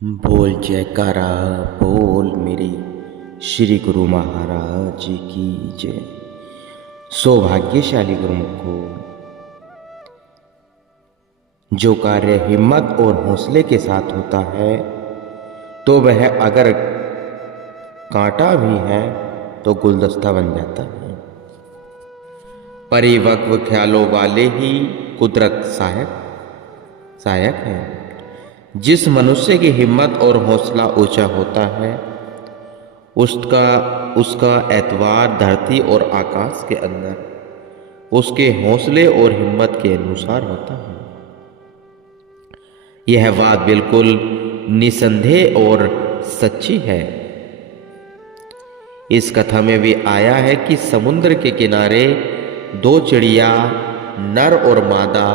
बोल जयकारा बोल मेरे श्री गुरु महाराज की जय। सौभाग्यशाली गुरुमुख को जो कार्य हिम्मत और हौसले के साथ होता है तो वह अगर कांटा भी है तो गुलदस्ता बन जाता है। परिपक्व ख्यालों वाले ही कुदरत सहायक है। जिस मनुष्य की हिम्मत और हौसला ऊंचा होता है उसका एतबार धरती और आकाश के अंदर उसके हौसले और हिम्मत के अनुसार होता है। यह बात बिल्कुल निसंदेह और सच्ची है। इस कथा में भी आया है कि समुद्र के किनारे दो चिड़िया नर और मादा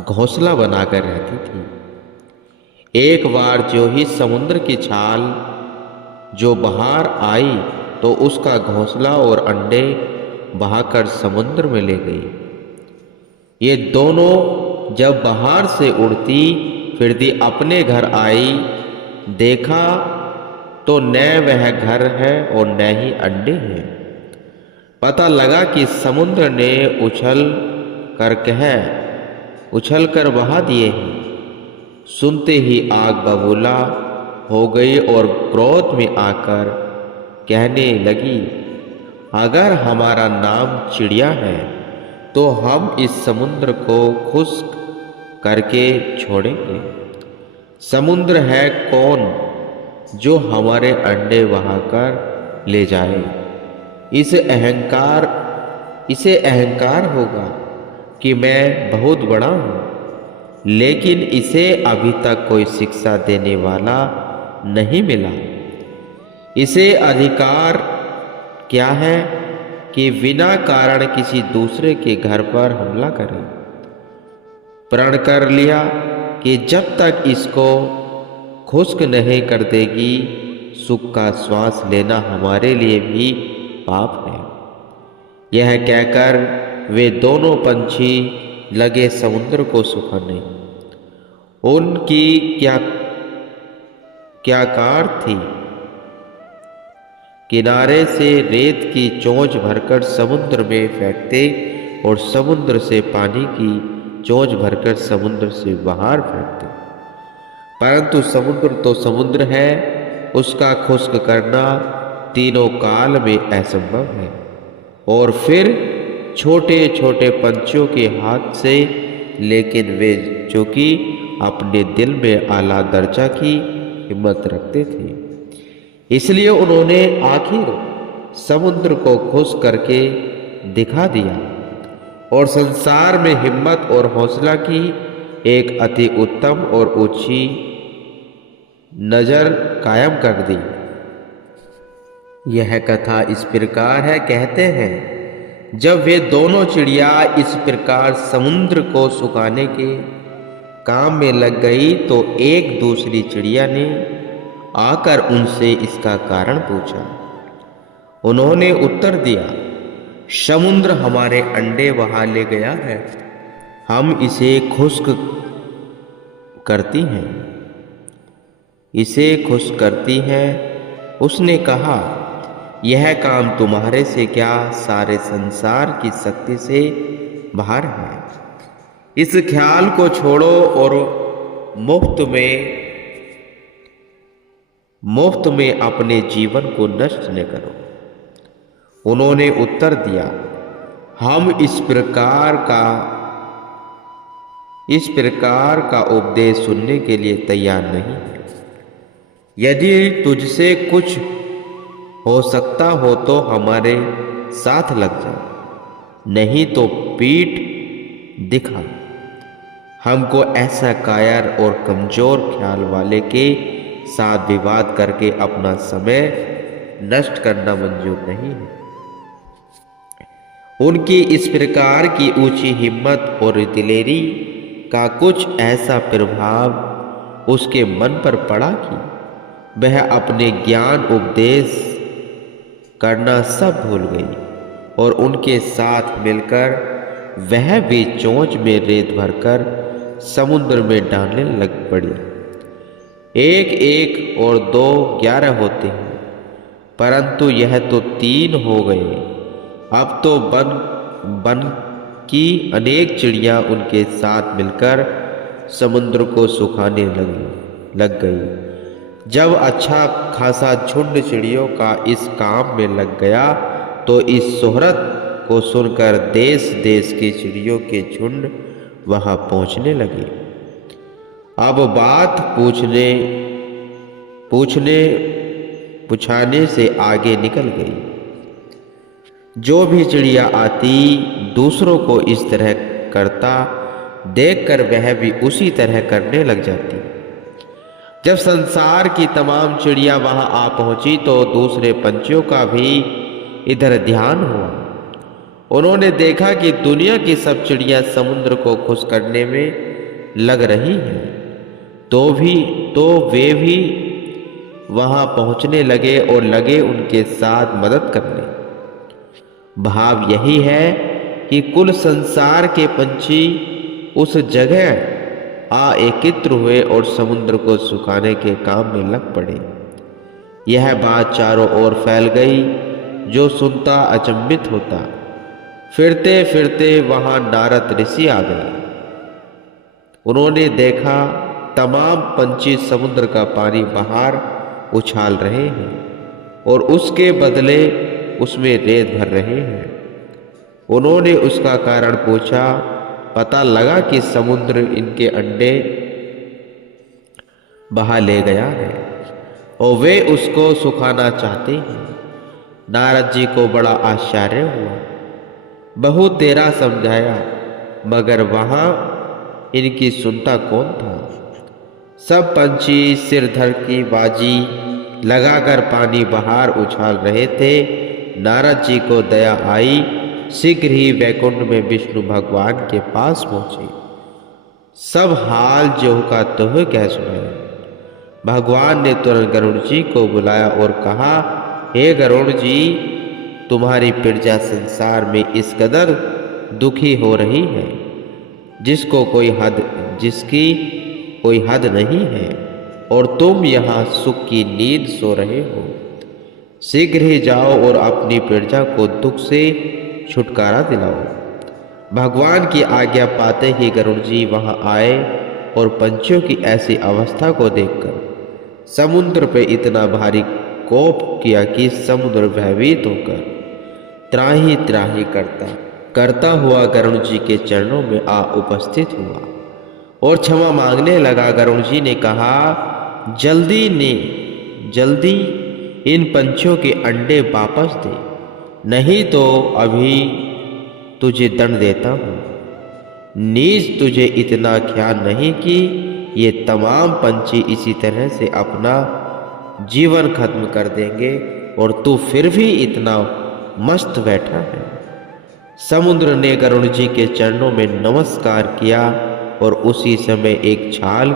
घोंसला बनाकर रहती थी। एक बार जो ही समुद्र की छाल जो बाहर आई तो उसका घोंसला और अंडे बहाकर समुद्र में ले गई। ये दोनों जब बाहर से उड़ती फिरती अपने घर आई, देखा तो न वह घर है और न ही अंडे हैं। पता लगा कि समुद्र ने उछल कर बहा दिए हैं। सुनते ही आग बबूला हो गई और क्रोध में आकर कहने लगी, अगर हमारा नाम चिड़िया है तो हम इस समुद्र को खुश्क करके छोड़ेंगे। समुद्र है कौन जो हमारे अंडे बहाकर ले जाए। इसे अहंकार होगा कि मैं बहुत बड़ा हूँ, लेकिन इसे अभी तक कोई शिक्षा देने वाला नहीं मिला। इसे अधिकार क्या है कि बिना कारण किसी दूसरे के घर पर हमला करे। प्रण कर लिया कि जब तक इसको खुश्क नहीं कर देगी सुख का श्वास लेना हमारे लिए भी पाप है। यह कहकर वे दोनों पंछी लगे समुद्र को सुखाने। उनकी क्या कार थी। किनारे से रेत की चोंच भरकर समुद्र में फेंकते और समुद्र से पानी की चोंच भरकर समुद्र से बाहर फेंकते। परंतु समुद्र तो समुद्र है, उसका खुश्क करना तीनों काल में असंभव है। और फिर छोटे छोटे पंछियों के हाथ से, लेकिन वे जो कि अपने दिल में आला दर्जा की हिम्मत रखते थे, इसलिए उन्होंने आखिर समुद्र को खुश करके दिखा दिया और संसार में हिम्मत और हौसला की एक अति उत्तम और ऊंची नजर कायम कर दी। यह कथा इस प्रकार है। कहते हैं, जब वे दोनों चिड़िया इस प्रकार समुद्र को सुखाने के काम में लग गई तो एक दूसरी चिड़िया ने आकर उनसे इसका कारण पूछा। उन्होंने उत्तर दिया, समुद्र हमारे अंडे वहां ले गया है, हम इसे खुश्क करती हैं। उसने कहा, यह काम तुम्हारे से क्या, सारे संसार की शक्ति से बाहर है। इस ख्याल को छोड़ो और मुफ्त में अपने जीवन को नष्ट न करो। उन्होंने उत्तर दिया, हम इस प्रकार का उपदेश सुनने के लिए तैयार नहीं है। यदि तुझसे कुछ हो सकता हो तो हमारे साथ लग जा, नहीं तो पीठ दिखा। हमको ऐसा कायर और कमजोर ख्याल वाले के साथ विवाद करके अपना समय नष्ट करना मंजूर नहीं है। उनकी इस प्रकार की ऊंची हिम्मत और दिलेरी का कुछ ऐसा प्रभाव उसके मन पर पड़ा कि वह अपने ज्ञान उपदेश करना सब भूल गई और उनके साथ मिलकर वह भी चोंच में रेत भरकर समुद्र में डालने लग पड़ी। एक एक और दो 11 होते हैं, परंतु यह तो 3 हो गए। अब तो बन बन की अनेक चिड़िया उनके साथ मिलकर समुद्र को सुखाने लग गई। जब अच्छा खासा झुंड चिड़ियों का इस काम में लग गया तो इस शोहरत को सुनकर देश देश की चिड़ियों के झुंड वहां पहुंचने लगे। अब बात पूछाने से आगे निकल गई। जो भी चिड़िया आती दूसरों को इस तरह करता देखकर वह भी उसी तरह करने लग जाती। जब संसार की तमाम चिड़िया वहां आ पहुंची तो दूसरे पंछियों का भी इधर ध्यान हुआ। उन्होंने देखा कि दुनिया की सब चिड़िया समुद्र को खुश करने में लग रही हैं, तो वे भी वहां पहुंचने लगे और लगे उनके साथ मदद करने। भाव यही है कि कुल संसार के पंछी उस जगह आ एकत्र हुए और समुद्र को सुखाने के काम में लग पड़े। यह बात चारों ओर फैल गई। जो सुनता अचंभित होता। फिरते फिरते वहां नारद ऋषि आ गए। उन्होंने देखा तमाम पंछी समुद्र का पानी बाहर उछाल रहे हैं और उसके बदले उसमें रेत भर रहे हैं। उन्होंने उसका कारण पूछा। पता लगा कि समुद्र इनके अंडे बहा ले गया है और वे उसको सुखाना चाहते हैं। नारद जी को बड़ा आश्चर्य हुआ। बहुत तेरा समझाया मगर वहां इनकी सुनता कौन था। सब पंछी सिर धर की बाजी लगाकर पानी बाहर उछाल रहे थे। नारद जी को दया आई। शीघ्र ही वैकुंठ में विष्णु भगवान के पास पहुंचे। सब हाल जो का तुह कह सुनाया। भगवान ने तुरंत गरुड़ जी को बुलाया और कहा, हे गरुड़ जी, तुम्हारी प्रजा संसार में इस कदर दुखी हो रही है जिसकी कोई हद नहीं है और तुम यहाँ सुख की नींद सो रहे हो। शीघ्र ही जाओ और अपनी प्रजा को दुख से छुटकारा दिलाओ। भगवान की आज्ञा पाते ही गरुड़ जी वहां आए और पंछियों की ऐसी अवस्था को देखकर समुद्र पे इतना भारी कोप किया कि समुद्र भयभीत होकर त्राही त्राही करता हुआ गरुड़ जी के चरणों में आ उपस्थित हुआ और क्षमा मांगने लगा। गरुड़ जी ने कहा, जल्दी इन पंछियों के अंडे वापस दे, नहीं तो अभी तुझे दंड देता हूं। नीच तुझे इतना ख्याल नहीं कि ये तमाम पंछी इसी तरह से अपना जीवन खत्म कर देंगे और तू फिर भी इतना मस्त बैठा है। समुद्र ने गरुड़ जी के चरणों में नमस्कार किया और उसी समय एक जाल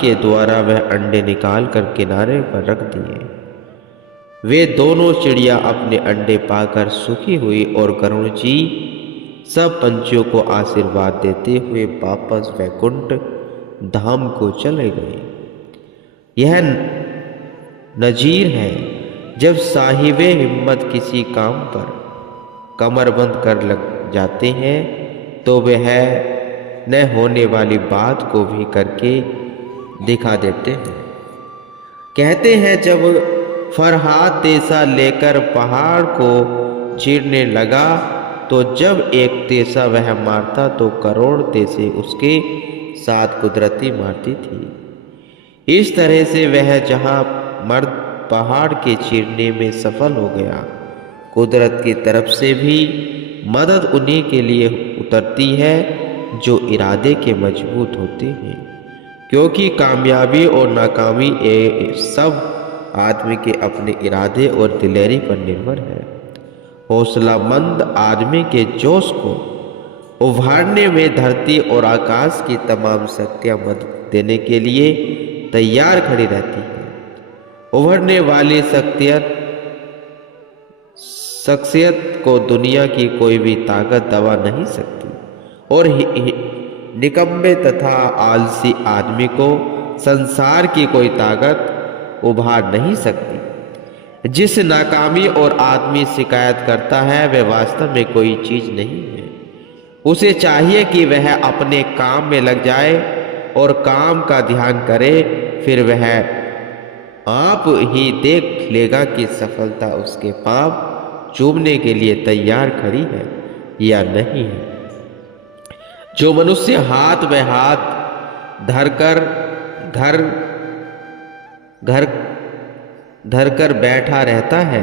के द्वारा वह अंडे निकाल कर किनारे पर रख दिए। वे दोनों चिड़िया अपने अंडे पाकर सुखी हुई और गरुड़ जी सब पंछियों को आशीर्वाद देते हुए वापस वैकुंठ धाम को चले गए। यह नजीर है, जब साहिबे हिम्मत किसी काम पर कमरबंद कर लग जाते हैं तो वह न होने वाली बात को भी करके दिखा देते हैं। कहते हैं, जब फरहाद तेसा लेकर पहाड़ को चीरने लगा तो जब एक तेसा वह मारता तो करोड़ तेसे उसके साथ कुदरती मारती थी। इस तरह से वह जहां मर्द पहाड़ के चीरने में सफल हो गया, कुदरत की तरफ से भी मदद उन्हीं के लिए उतरती है जो इरादे के मजबूत होते हैं, क्योंकि कामयाबी और नाकामी सब आदमी के अपने इरादे और दिलेरी पर निर्भर है। हौसलामंद आदमी के जोश को उभारने में धरती और आकाश की तमाम शक्तियां मदद देने के लिए तैयार खड़ी रहती है। उभरने वाली शख्सियत को दुनिया की कोई भी ताकत दबा नहीं सकती और निकम्मे तथा आलसी आदमी को संसार की कोई ताकत उभार नहीं सकती। जिस नाकामी और आदमी शिकायत करता है वह वास्तव में कोई चीज नहीं है। उसे चाहिए कि वह अपने काम में लग जाए और काम का ध्यान करे, फिर वह आप ही देख लेगा कि सफलता उसके पांव चूमने के लिए तैयार खड़ी है या नहीं है। जो मनुष्य हाथ में हाथ धरकर बैठा रहता है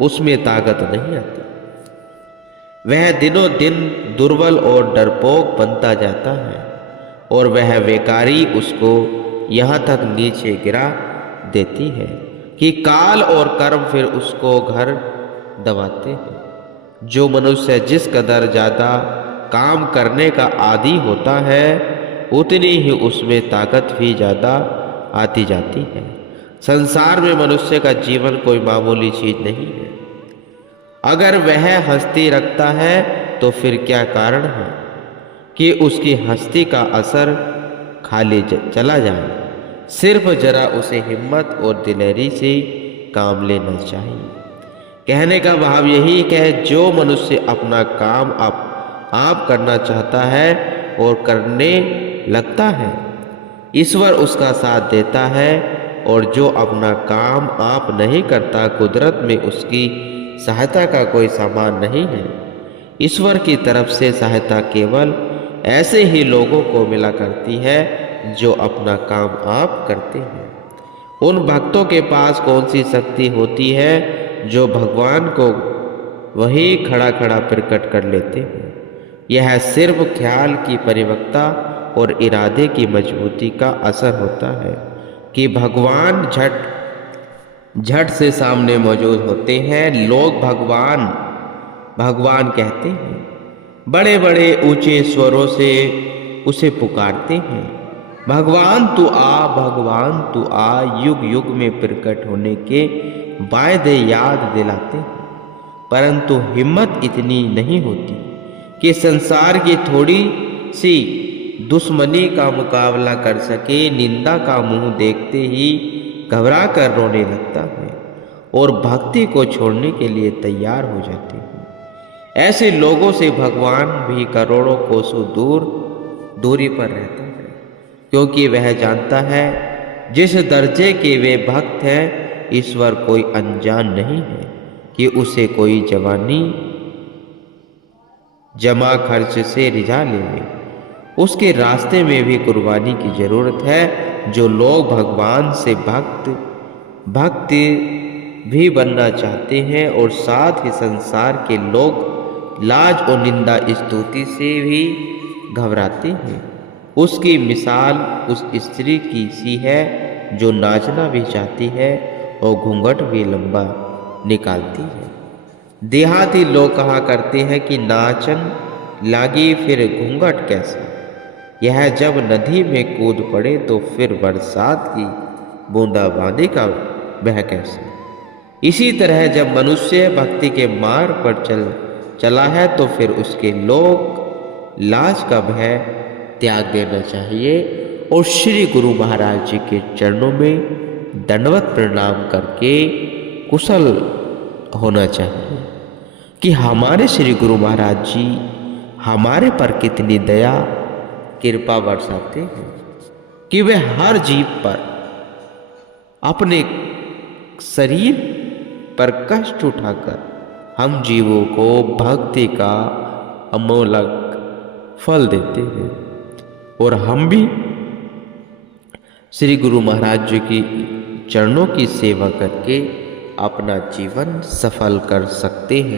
उसमें ताकत नहीं आती। वह दिनों दिन दुर्बल और डरपोक बनता जाता है और वह बेकारी उसको यहाँ तक नीचे गिरा देती है कि काल और कर्म फिर उसको घर दबाते हैं। जो मनुष्य जिस कदर ज़्यादा काम करने का आदी होता है उतनी ही उसमें ताकत भी ज़्यादा आती जाती है। संसार में मनुष्य का जीवन कोई मामूली चीज नहीं है। अगर वह हस्ती रखता है तो फिर क्या कारण है कि उसकी हस्ती का असर खाली चला जाए। सिर्फ जरा उसे हिम्मत और दिलेरी से काम लेना चाहिए। कहने का भाव यही है, जो मनुष्य अपना काम आप करना चाहता है और करने लगता है, ईश्वर उसका साथ देता है, और जो अपना काम आप नहीं करता, कुदरत में उसकी सहायता का कोई सामान नहीं है। ईश्वर की तरफ से सहायता केवल ऐसे ही लोगों को मिला करती है जो अपना काम आप करते हैं। उन भक्तों के पास कौन सी शक्ति होती है जो भगवान को वही खड़ा खड़ा प्रकट कर लेते हैं। यह सिर्फ ख्याल की परिपक्वता और इरादे की मजबूती का असर होता है कि भगवान झट से सामने मौजूद होते हैं। लोग भगवान भगवान कहते हैं, बड़े बड़े ऊंचे स्वरों से उसे पुकारते हैं, भगवान तू आ, भगवान तू आ, युग युग में प्रकट होने के वायदे याद दिलाते हैं। परंतु हिम्मत इतनी नहीं होती कि संसार की थोड़ी सी दुश्मनी का मुकाबला कर सके। निंदा का मुंह देखते ही घबरा कर रोने लगता है और भक्ति को छोड़ने के लिए तैयार हो जाते हैं। ऐसे लोगों से भगवान भी करोड़ों कोसों दूरी पर रहता है, क्योंकि वह जानता है जिस दर्जे के वे भक्त हैं, ईश्वर कोई अनजान नहीं है कि उसे कोई जमा खर्च से रिझा ले। उसके रास्ते में भी कुर्बानी की जरूरत है। जो लोग भगवान से भक्त भी बनना चाहते हैं और साथ ही संसार के लोग लाज और निंदा स्तुति से भी घबराते हैं, उसकी मिसाल उस स्त्री की सी है जो नाचना भी चाहती है और घूंघट भी लंबा निकालती है। देहाती लोग कहा करते हैं कि नाचन लागी फिर घूंघट कैसा। यह जब नदी में कूद पड़े तो फिर बरसात की बूंदाबांदी का बह कैसे। इसी तरह जब मनुष्य भक्ति के मार्ग पर चला है तो फिर उसके लोग लाज का भय त्याग देना चाहिए और श्री गुरु महाराज जी के चरणों में दंडवत प्रणाम करके कुशल होना चाहिए कि हमारे श्री गुरु महाराज जी हमारे पर कितनी दया कृपा बरसाते हैं कि वे हर जीव पर अपने शरीर पर कष्ट उठाकर हम जीवों को भक्ति का अमोलक फल देते हैं, और हम भी श्री गुरु महाराज जी की चरणों की सेवा करके अपना जीवन सफल कर सकते हैं।